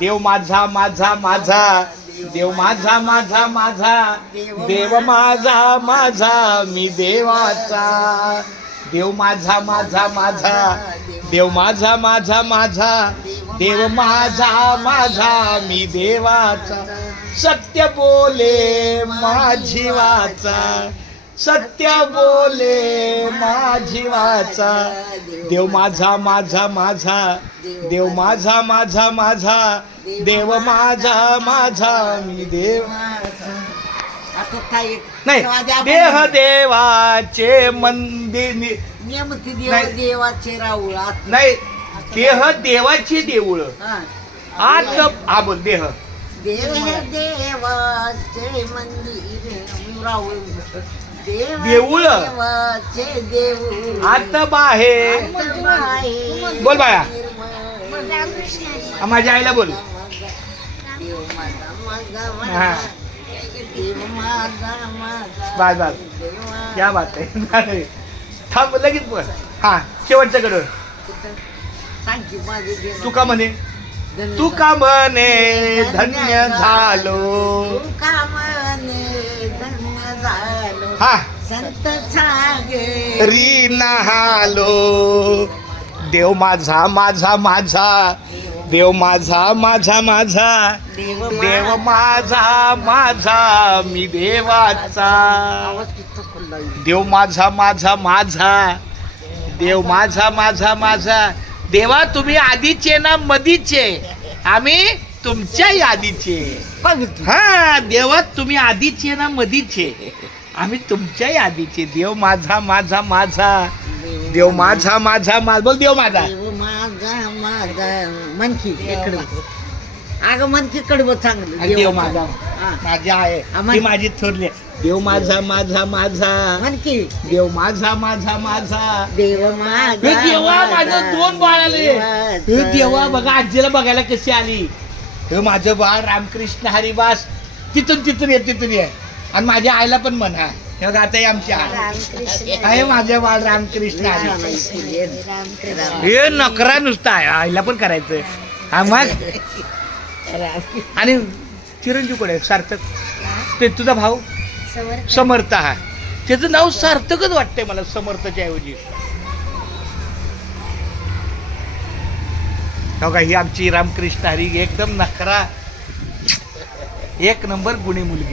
देव माझा माझा माझा. देव माझा माझा माझा. देव माझा माझा. मी देवाचा. देव माझा माझा माझा. देव माझा माझा माझा. देव माझा माझा. मी देवाचा. सत्य बोले माझी वाचा. सत्य बोले माझी वाचा. देव माझा माझा माझा. देव माझा माझा माझा. देव माझा माझा. मी देव. नाही देह देवाचे मंदिर. देवाचे राऊळ नाही देह देवाची देऊळ. आत हा बोल देह. देह देवाचे मंदिर राऊळ. देव देऊळ. आत बाहेर बोल. निर्मळ. माझ्या आईला बोल. हा. Bye bye. क्या बात आहे. थांब लगेच बोल. हा शेवटचं कडं तू का म्हणे? तू का म्हणे? धन्य झालो. तू का हा. संत सागे. री नहालो देव माझा माझा माझा. देव माझा माझा माझा. देव माझा माझा. मी देवाचा. देव माझा माझा माझा. देव माझा माझा माझा. देवा तुम्ही आधीचे ना मधीचे. आम्ही तुमच्या यादीचे बघितलं. हा देवा तुम्ही आधीचे ना मधीचे. आम्ही तुमच्या यादीचे देव माझा माझा माझा. देव माझा माझा माझा. बोल देव माझा. देव माझा माझा. मनकी इकडे. अगं मनकी कडवं चांगलं. देव. माझा. हा. माझी आहे. ती माझी थोरली आहे. देव माझा माझा माझा. मनकी. देव माझा माझा माझा. देव माझा हे देवा माझा, दोन बाळ आले. हे देवा बघा आजीला बघायला कशी आली. हे माझं बाळ रामकृष्ण हरिवास. तिथून तिथून ये तिथून ये. आणि माझ्या आईला पण म्हणा हे. आता आमची आई. आहे माझं बाळ रामकृष्ण हे नकरा नुसता आहे. आईला पण करायचं हा मग? आणि चिरंजीव आहे? सार्थक. ते तुझा भाऊ? समर्थ. हा. त्याचं नाव सार्थकच वाटतंय मला समर्थच्या ऐवजी. हो का ही आमची रामकृष्ण हरी एकदम नखरा एक नंबर गुणी मुलगी.